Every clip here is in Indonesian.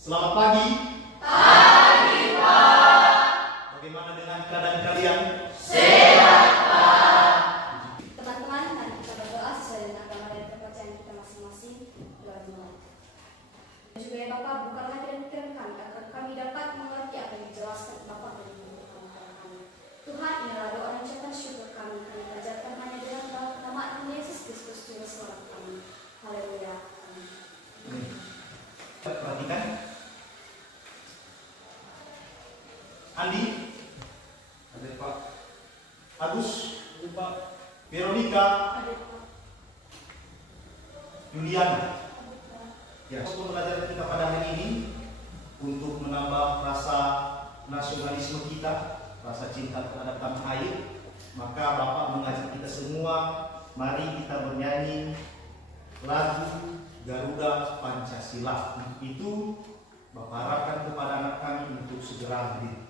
Selamat pagi. Pagi, Pak. Bagaimana dengan keadaan kalian? Sehat, Pak. Teman-teman, mari kita berdoa sesuai dengan agama dan kepercayaan kita masing-masing. Doa dimulai. Dan juga ya Bapak, bukalah hati dan pikiran kami agar kami dapat mengerti apa yang dijelaskan Bapak dari mulut kami. Tuhan, inilah doa dan ucapan syukur kami. Kami panjatkan hanya dengan nama Tuhan Yesus Kristus Juru Selamat kami. Haleluya. Amin. Perhatikan. Andi, Ada Pak. Agus, Pak. Veronica, Ada Pak. Juliana. Ya, pembelajaran kita pada hari ini untuk menambah rasa nasionalisme kita, rasa cinta terhadap tanah air, maka Bapak mengajak kita semua, mari kita bernyanyi lagu Garuda Pancasila. Untuk itu Bapak harapkan kepada anak kami untuk segera hadir.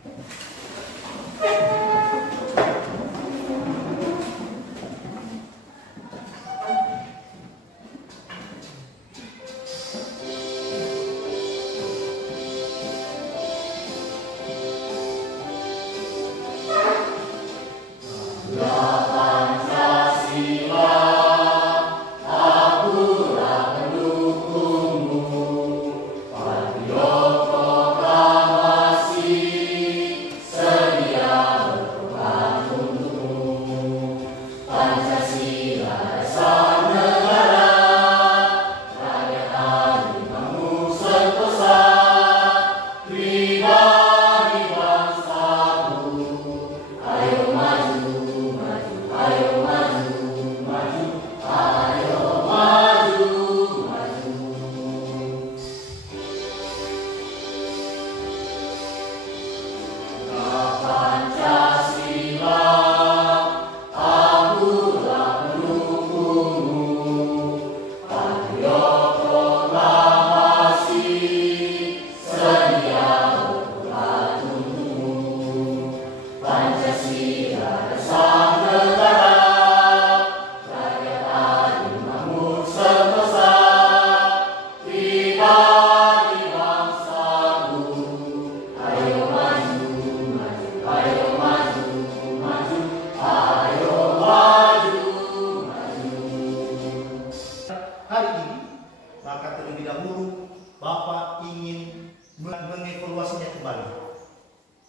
Mengevaluasinya kembali.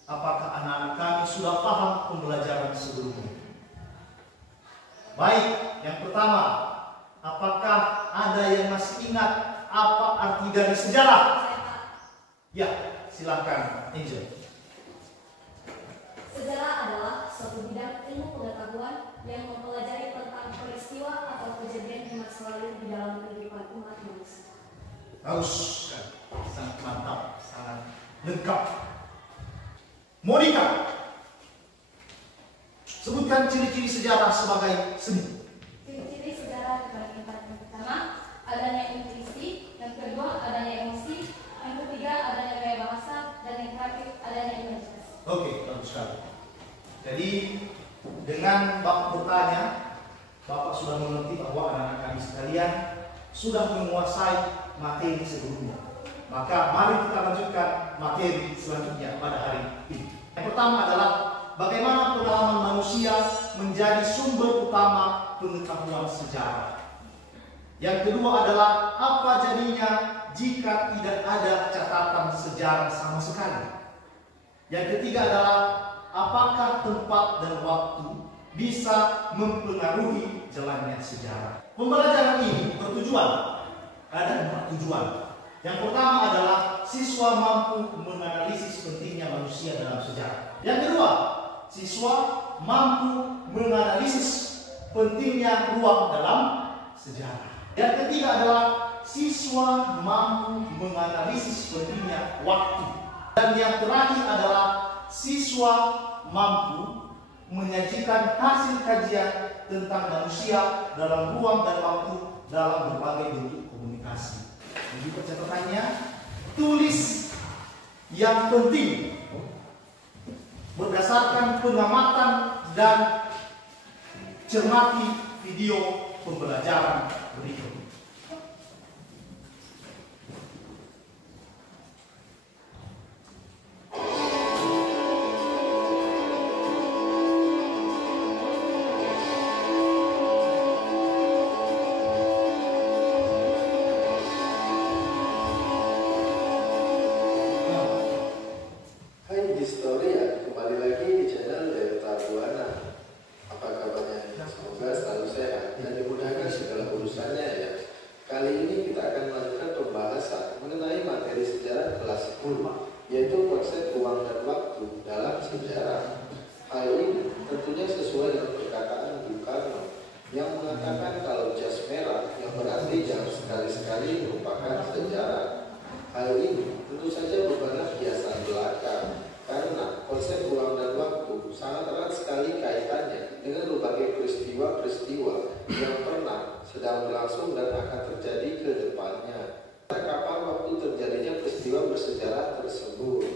Apakah anak-anak kami sudah paham pembelajaran sebelumnya? Baik, yang pertama, apakah ada yang masih ingat apa arti dari sejarah? Ya, silakan, Angel. Sejarah adalah suatu bidang ilmu pengetahuan yang mempelajari tentang peristiwa atau kejadian di masa lalu di dalam kehidupan umat manusia. Bagus, sangat mantap, sangat lengkap. Monica, sebutkan ciri-ciri sejarah sebagai seni. Ciri-ciri sejarah dibagi empat. Yang pertama, adanya intuisi. Yang kedua, adanya emosi. Yang ketiga, adanya gaya bahasa. Dan yang terakhir, adanya imajinasi. Oke, bagus sekali. Jadi dengan Bapak bertanya, Bapak sudah mengerti bahwa anak-anak kami sekalian sudah menguasai materi sebelumnya. Maka mari kita lanjutkan materi selanjutnya pada hari ini. Yang pertama adalah bagaimana pengalaman manusia menjadi sumber utama pengetahuan sejarah. Yang kedua adalah apa jadinya jika tidak ada catatan sejarah sama sekali. Yang ketiga adalah apakah tempat dan waktu bisa mempengaruhi jalannya sejarah. Pembelajaran ini bertujuan, ada 4 tujuan. Yang pertama adalah siswa mampu menganalisis pentingnya manusia dalam sejarah. Yang kedua, siswa mampu menganalisis pentingnya ruang dalam sejarah. Yang ketiga adalah siswa mampu menganalisis pentingnya waktu. Dan yang terakhir adalah siswa mampu menyajikan hasil kajian tentang manusia dalam ruang dan waktu dalam berbagai bentuk komunikasi. Jadi catatannya, tulis yang penting berdasarkan pengamatan dan cermati video pembelajaran berikut. tersebut, yaitu konsep ruang dan waktu dalam sejarah. Hal ini tentunya sesuai dengan perkataan Bung Karno yang mengatakan kalau jas merah yang berarti jangan sekali-sekali merupakan sejarah. Hal ini tentu saja bukanlah kiasan belaka, karena konsep ruang dan waktu sangat erat sekali kaitannya dengan berbagai peristiwa-peristiwa yang pernah, sedang berlangsung dan akan terjadi ke depannya. Kapan waktu terjadinya peristiwa bersejarah tersebut?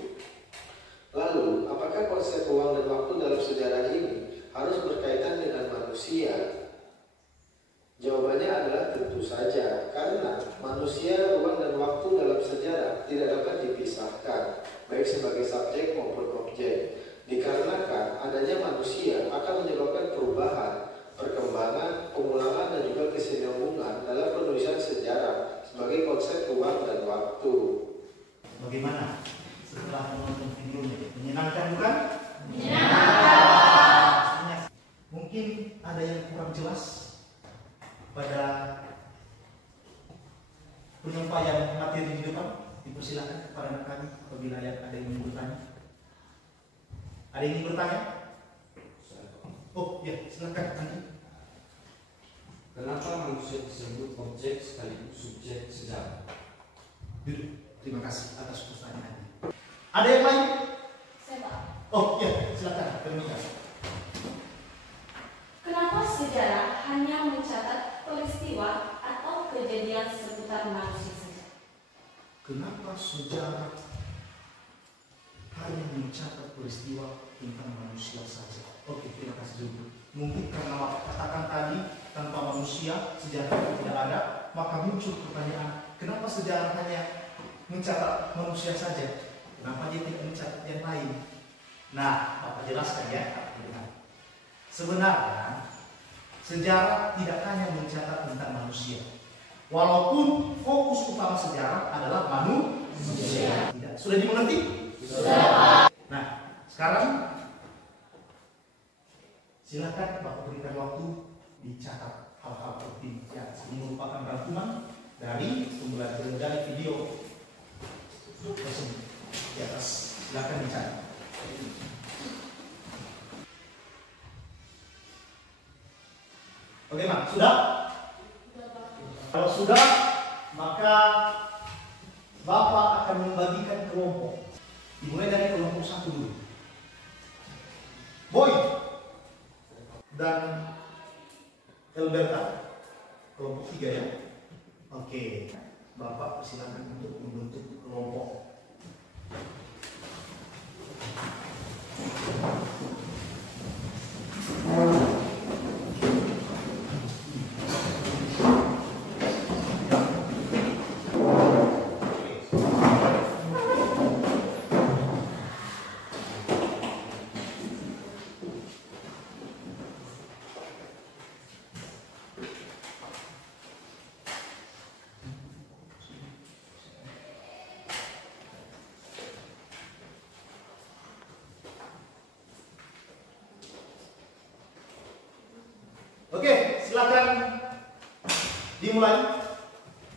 Lalu, apakah konsep ruang dan waktu dalam sejarah ini harus berkaitan dengan manusia? Jawabannya adalah tentu saja, karena manusia, ruang, dan waktu dalam sejarah tidak dapat dipisahkan, baik sebagai subjek maupun objek. Dikarenakan adanya manusia akan menyebabkan perubahan, perkembangan, pengulangan, dan juga kesinambungan dalam penulisan sejarah sebagai konsep ruang dan waktu. Bagaimana setelah menonton videonya? Menyenangkan bukan? Menyenangkan. Mungkin ada yang kurang jelas pada penyampaian materi di depan. Dipersilakan kepada kami apabila ada yang ingin bertanya. Ada yang ingin bertanya? Oh ya, silakan nanti. Kenapa manusia disebut objek sekaligus subjek sejarah? Duduk. Terima kasih atas pertanyaannya. Ada yang lain? Saya Pak. Oh ya, silakan. Terima. Kenapa sejarah hanya mencatat peristiwa atau kejadian seputar manusia saja? Kenapa sejarah hanya mencatat peristiwa tentang manusia saja? Oke, terima kasih juga. Mungkin karena katakan tadi tanpa manusia sejarah tidak ada, maka muncul pertanyaan, kenapa sejarah hanya mencatat manusia saja? Kenapa dia tidak mencatat yang lain? Nah, Bapak jelaskan ya. Sebenarnya sejarah tidak hanya mencatat tentang manusia. Walaupun fokus utama sejarah adalah manusia. Tidak. Sudah dimengerti? Sudah. Nah, sekarang silakan Bapak berikan waktu dicatat hal-hal penting. Ya, ini merupakan rangkuman dari pembelajaran dari video tersebut. Di atas, silakan dicatat. Bagaimana? Sudah? Kalau sudah, maka Bapak akan membagikan kelompok. Dimulai dari kelompok 1 dulu. Boy dan Elberta. Kelompok 3 ya. Oke. Bapak persilakan untuk membentuk kelompok. Oke, silakan dimulai.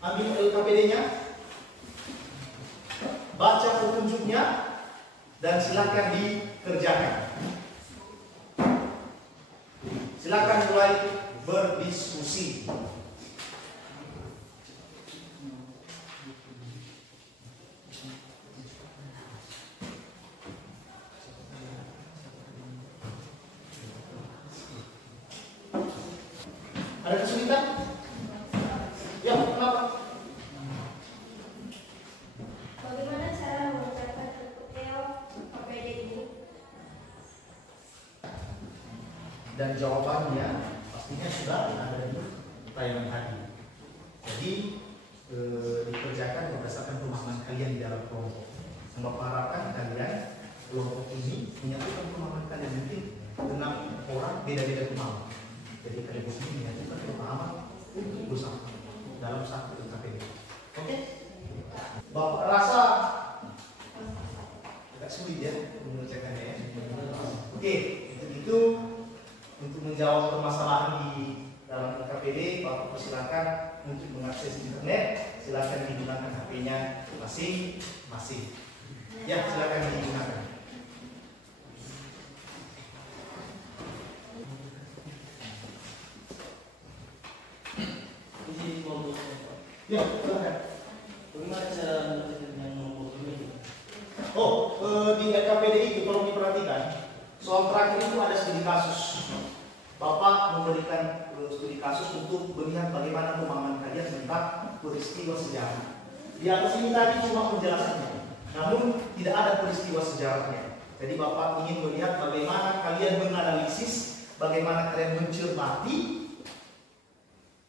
Ambil LKPD-nya, baca petunjuknya, dan silakan dikerjakan. Silakan mulai berdiskusi. Ada kesulitan? Ya, kenapa? Bagaimana cara mengucapkan detail KPD ini? Dan jawabannya pastinya sudah ada di tayangan tadi. Jadi dikerjakan berdasarkan pemahaman kalian di dalam kelompok. Bapak harapkan kalian kelompok ini menyatukan pemahaman kalian. Mungkin 6 orang beda-beda pemahaman. Jadi kalian ini menyatukan pemahaman untuk bersama dalam satu LKPD. Oke? Bapak rasa agak sulit ya mengerjakannya ya. Oke, itu untuk menjawab permasalahan di dalam LKPD, Bapak persilakan untuk mengakses internet. Silakan digunakan HP-nya masing-masing. Ya, silakan digunakan. Ya, silakan. Bagaimana cara menentukan yang nomor ini? Oh, di RKPD itu tolong diperhatikan. Soal terakhir itu ada studi kasus. Bapak memberikan studi kasus untuk melihat bagaimana pemahaman kalian tentang peristiwa sejarah. Di atas ini tadi cuma penjelasannya, namun tidak ada peristiwa sejarahnya. Jadi Bapak ingin melihat bagaimana kalian menganalisis, bagaimana kalian mencermati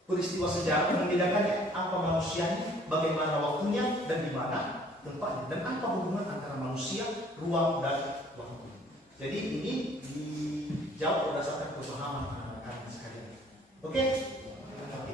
peristiwa sejarah, membedakannya apa manusianya, bagaimana waktunya, dan di mana tempatnya, dan apa hubungan antara manusia, ruang, dan waktu. Jadi ini dijawab berdasarkan pemahaman anak-anak sekalian. Oke? Oke.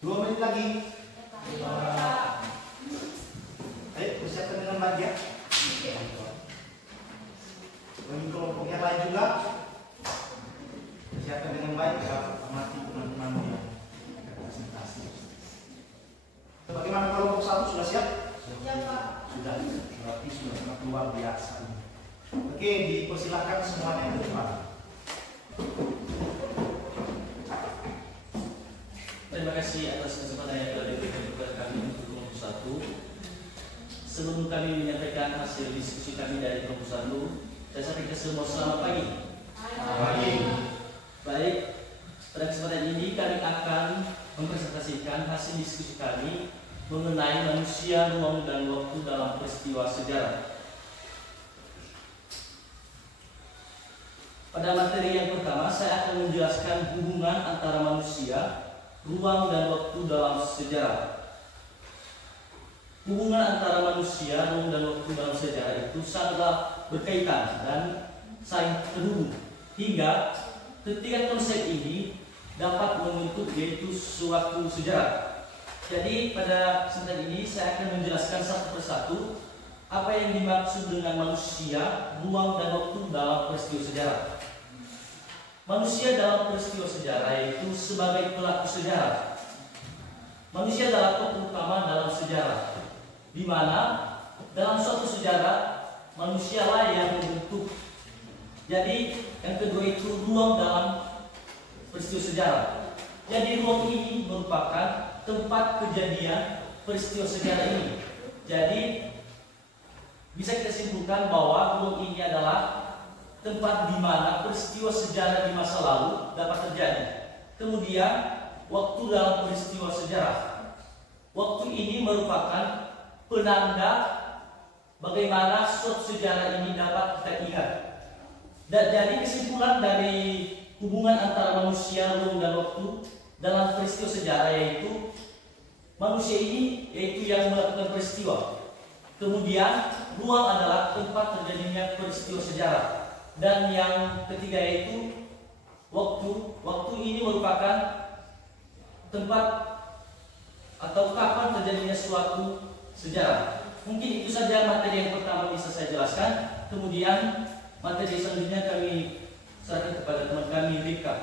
Dua menit lagi. Ayo persiapkan dengan baik ya. Bagi kelompok yang lain juga persiapkan dengan baik ya. Amati teman-teman yang presentasi. Bagaimana kelompok satu sudah siap? Ya, Pak. Sudah. Berarti sudah sangat luar biasa. Oke, dipersilakan semuanya ke depan. Terima kasih atas kesempatan yang telah diberikan kepada kami untuk kelompok 1. Sebelum kami menyampaikan hasil diskusi kami dari kelompok 1, saya sampaikan semua selamat pagi. Pagi. Baik, pada kesempatan ini kami akan mempresentasikan hasil diskusi kami mengenai manusia, ruang, dan waktu dalam peristiwa sejarah. Pada materi yang pertama, saya akan menjelaskan hubungan antara manusia, ruang, dan waktu dalam sejarah. Hubungan antara manusia, ruang, dan waktu dalam sejarah itu sangatlah berkaitan dan saling terhubung, hingga ketiga konsep ini dapat membentuk yaitu suatu sejarah. Jadi pada kesempatan ini saya akan menjelaskan satu persatu apa yang dimaksud dengan manusia, ruang, dan waktu dalam peristiwa sejarah. Manusia dalam peristiwa sejarah yaitu sebagai pelaku sejarah. Manusia adalah tokoh utama dalam sejarah, di mana dalam suatu sejarah manusialah yang membentuk. Jadi yang kedua itu ruang dalam peristiwa sejarah. Jadi ruang ini merupakan tempat kejadian peristiwa sejarah ini. Jadi bisa kita simpulkan bahwa ruang ini adalah tempat di mana peristiwa sejarah di masa lalu dapat terjadi. Kemudian waktu dalam peristiwa sejarah. Waktu ini merupakan penanda bagaimana suatu sejarah ini dapat kita ingat. Dan jadi kesimpulan dari hubungan antara manusia, ruang, dan waktu dalam peristiwa sejarah yaitu manusia ini yaitu yang melakukan peristiwa. Kemudian ruang adalah tempat terjadinya peristiwa sejarah. Dan yang ketiga yaitu waktu. Waktu ini merupakan tempat atau kapan terjadinya suatu sejarah. Mungkin itu saja materi yang pertama bisa saya jelaskan. Kemudian materi selanjutnya kami serahkan kepada teman kami Rika.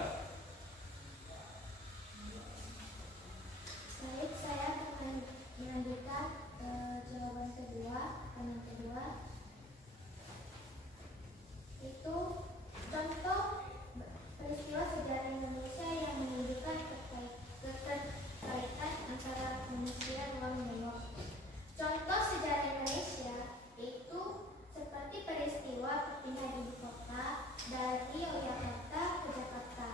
Baik, saya akan melanjutkan jawaban kedua, pertanyaan kedua. Itu contoh peristiwa sejarah Indonesia yang menunjukkan keterkaitan antara manusia, ruang, dan waktu. Contoh sejarah Indonesia itu seperti peristiwa perpindahan ibu kota dari Yogyakarta ke Jakarta.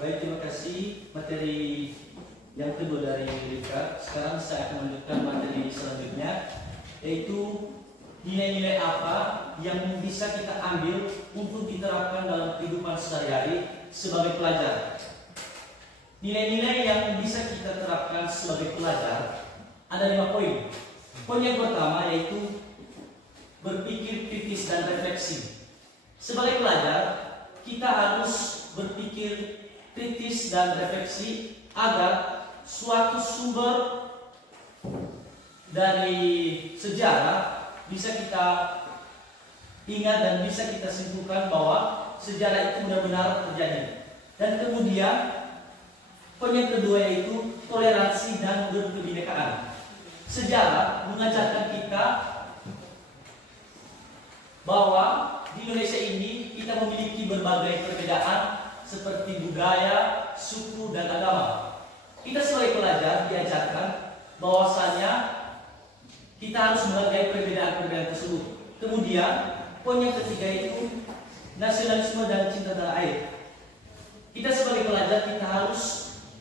Baik, terima kasih materi yang kedua dari Rika. Sekarang saya akan melanjutkan materi selanjutnya, yaitu nilai-nilai apa yang bisa kita ambil untuk diterapkan dalam kehidupan sehari-hari sebagai pelajar. Nilai-nilai yang bisa kita terapkan sebagai pelajar ada 5 poin. Poin yang pertama yaitu berpikir kritis dan refleksi. Sebagai pelajar, kita harus berpikir kritis dan refleksi agar suatu sumber dari sejarah bisa kita ingat dan bisa kita simpulkan bahwa sejarah itu benar-benar terjadi. Dan kemudian poin yang kedua yaitu toleransi dan berkebinekaan. Sejarah mengajarkan kita bahwa di Indonesia ini kita memiliki berbagai perbedaan seperti budaya, suku, dan agama. Kita sebagai pelajar diajarkan bahwasanya kita harus menghargai perbedaan-perbedaan tersebut. Kemudian poin yang ketiga itu nasionalisme dan cinta tanah air. Kita sebagai pelajar kita harus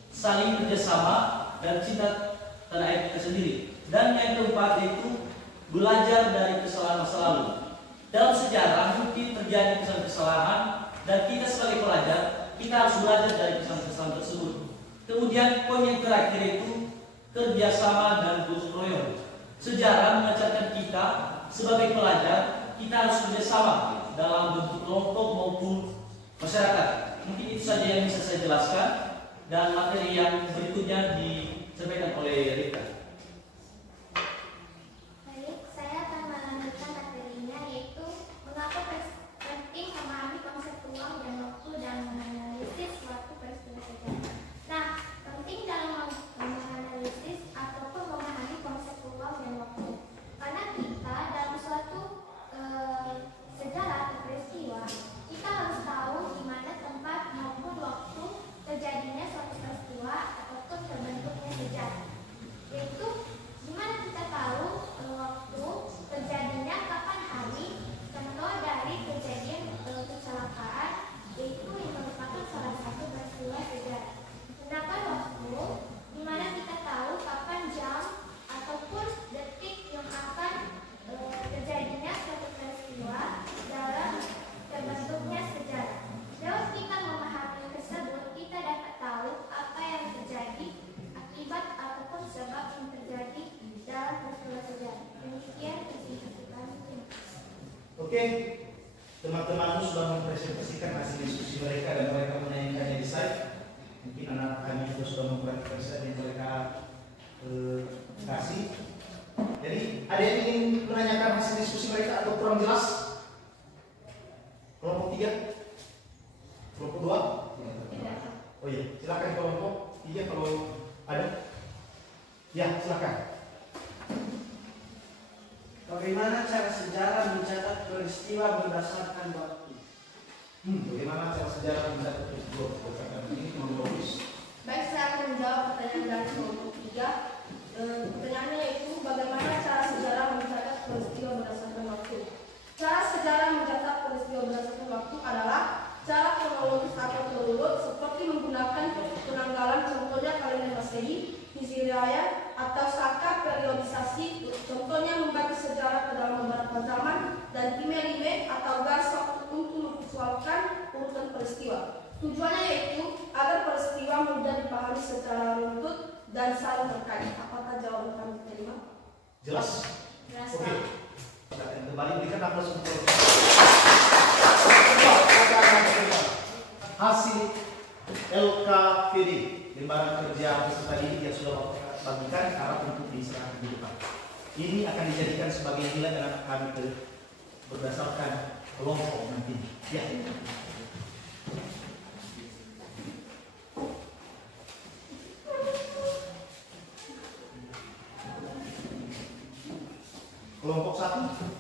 saling kerjasama dan cinta tanah air kita sendiri. Dan yang keempat yaitu belajar dari kesalahan masa lalu. Dalam sejarah mungkin terjadi kesalahan dan kita sebagai pelajar kita harus belajar dari kesalahan tersebut. Kemudian poin yang terakhir itu kerjasama dan gotong royong. Sejarah mengajarkan kita sebagai pelajar kita harus kerjasama dalam bentuk kelompok maupun masyarakat. Mungkin itu saja yang bisa saya jelaskan dan materi yang berikutnya disampaikan oleh Rika. Oke, teman-teman sudah mempresentasikan hasil diskusi mereka dan mereka menyanyikannya di slide. Mungkin anak kami juga sudah mempresentasikan yang mereka kasih. Jadi ada yang ingin menanyakan hasil diskusi mereka atau kurang jelas? Kelompok 3? Kelompok 2? Oh iya, silakan kelompok 3 kalau ada. Ya, silakan. Bagaimana cara sejarah mencatat peristiwa berdasarkan waktu? Bagaimana cara sejarah mencatat peristiwa berdasarkan ini kronologis? Baik, saya akan menjawab pertanyaan dari kelompok 3. Pertanyaannya yaitu bagaimana cara sejarah mencatat peristiwa berdasarkan waktu? Cara sejarah mencatat peristiwa berdasarkan waktu adalah cara kronologis atau terurut seperti menggunakan penanggalan, contohnya kalender Masehi, Hijriah atau saka periodisasi, contohnya membagi sejarah ke dalam beberapa zaman, dan email atau garis waktu untuk memvisualkan urutan peristiwa. Tujuannya yaitu agar peristiwa mudah dipahami secara runtut dan saling terkait. Apakah jawaban kami terima? Jelas? Jelas. Oke. Kembali berikan aplaus untuk hasil LKPD, lembaran kerja peserta didik yang sudah bagikan arah untuk diserahkan di depan. Ini akan dijadikan sebagai nilai anak kami berdasarkan kelompok nanti. Ya. Kelompok 1.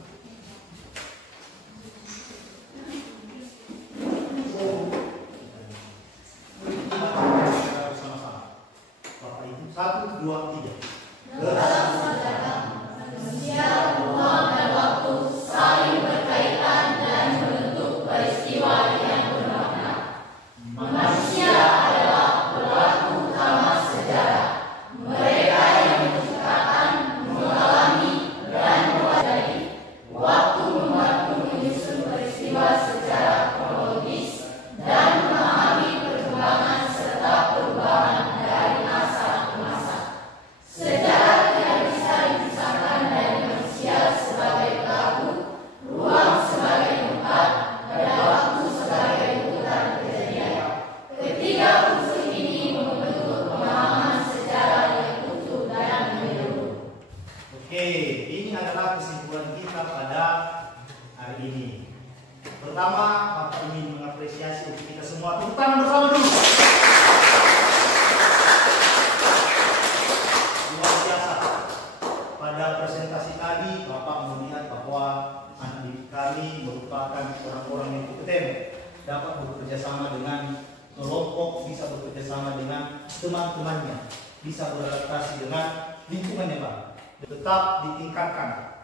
Satu, dua, tiga. Dalam sejarah, manusia, ruang, dan waktu saling berkaitan dan membentuk peristiwa yang bermakna. Manusia pertama, Bapak ingin mengapresiasi untuk kita semua. Tepuk tangan bersama dulu. Luar biasa. Pada presentasi tadi, Bapak melihat bahwa anak didik kami merupakan orang-orang yang kompeten, dapat bekerja sama dengan kelompok, bisa bekerja sama dengan teman-temannya, bisa beradaptasi dengan lingkungannya, Pak. Tetap ditingkatkan.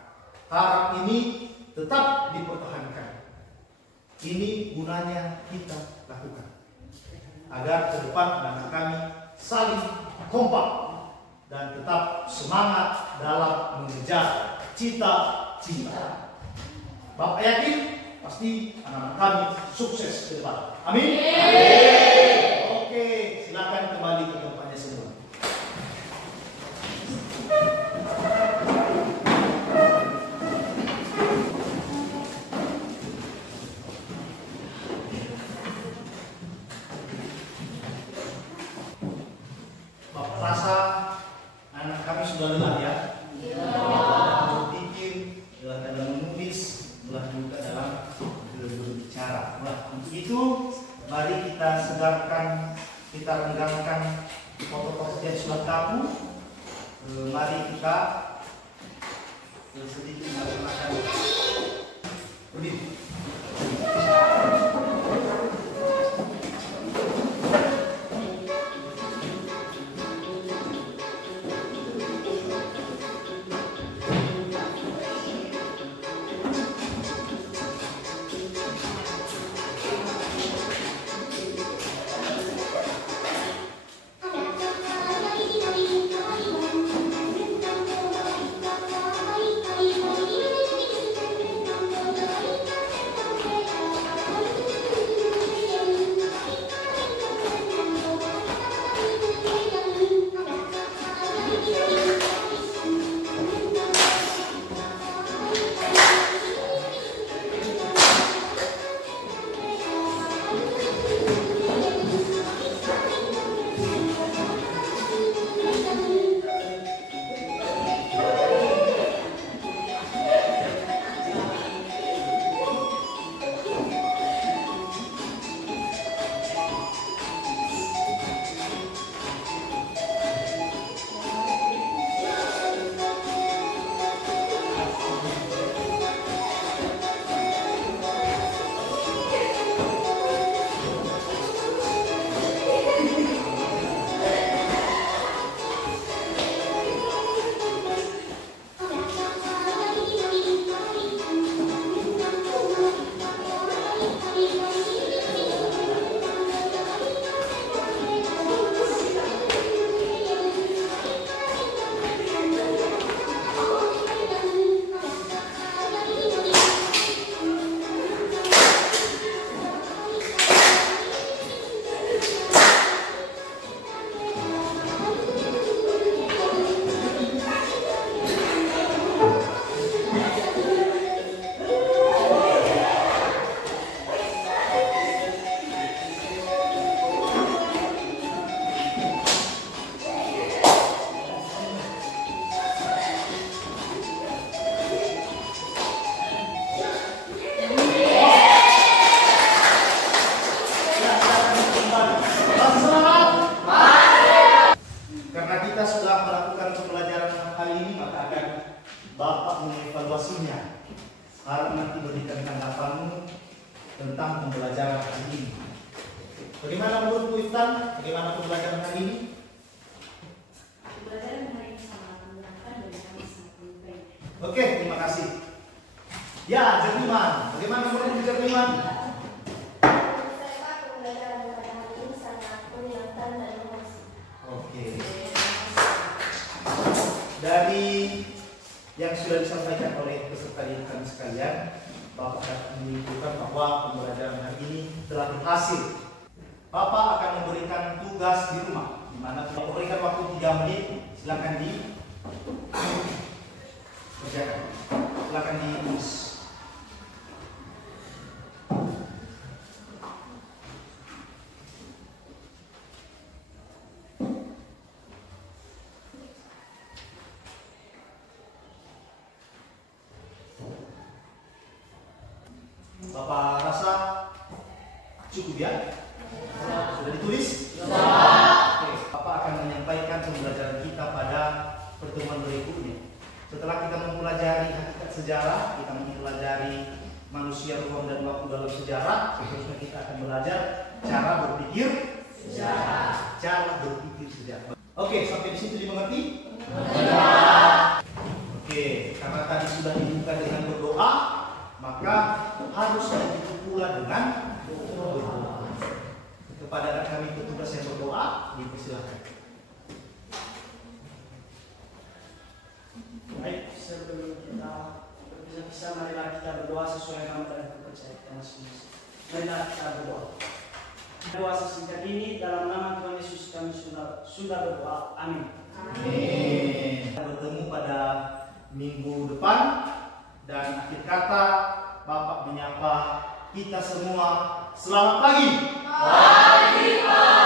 Taraf ini tetap dipertahankan. Ini gunanya kita lakukan agar ke depan anak kami saling kompak dan tetap semangat dalam mengejar cita-cita. Bapak yakin pasti anak-anak kami sukses ke depan. Amin. Oke, silakan kembali ke tempatnya semua. Bapak rasa anak kami sudah lelah ya? Dalam berpikir, dalam menulis, juga dalam berbicara. Untuk itu, mari kita segarkan, kita renggangkan foto-foto yang sudah kaku. Mari kita sedikit menggunakan lebih. mengevaluasinya. Harap nanti berikan tanggapanmu tentang pembelajaran hari ini. Bagaimana menurut Bu Iftan? Bagaimana pembelajaran hari ini? Pembelajaran hari ini sangat menyenangkan dan kami sangat menyukai. Oke, terima kasih. Ya, Jerniman. Bagaimana menurut Bu Jerniman? Saya Pak, pembelajaran pada hari ini sangat menyenangkan dan memuaskan. Oke. Dari yang sudah disampaikan oleh peserta didik kami sekalian, Bapak dapat menyimpulkan bahwa pembelajaran hari ini telah berhasil. Bapak akan memberikan tugas di rumah, di mana Bapak memberikan waktu 3 menit. Silakan dikerjakan. Silakan ditulis. Bapak rasa cara berpikir sejak. Oke, sampai di situ dimengerti? Oke, karena tadi sudah dibuka dengan berdoa, maka harus begitu pula dengan berdoa. Kepada anak kami petugas yang berdoa, dipersilakan. Baik, sebelum kita berpisah-pisah, marilah kita berdoa sesuai nama dan kepercayaan kita masing-masing. Marilah kita berdoa. Doa sesingkat ini dalam nama Tuhan Yesus kami sudah berdoa. Amin. Amin. Kita bertemu pada minggu depan dan akhir kata Bapak menyapa kita semua. Selamat pagi. Pagi, Pak.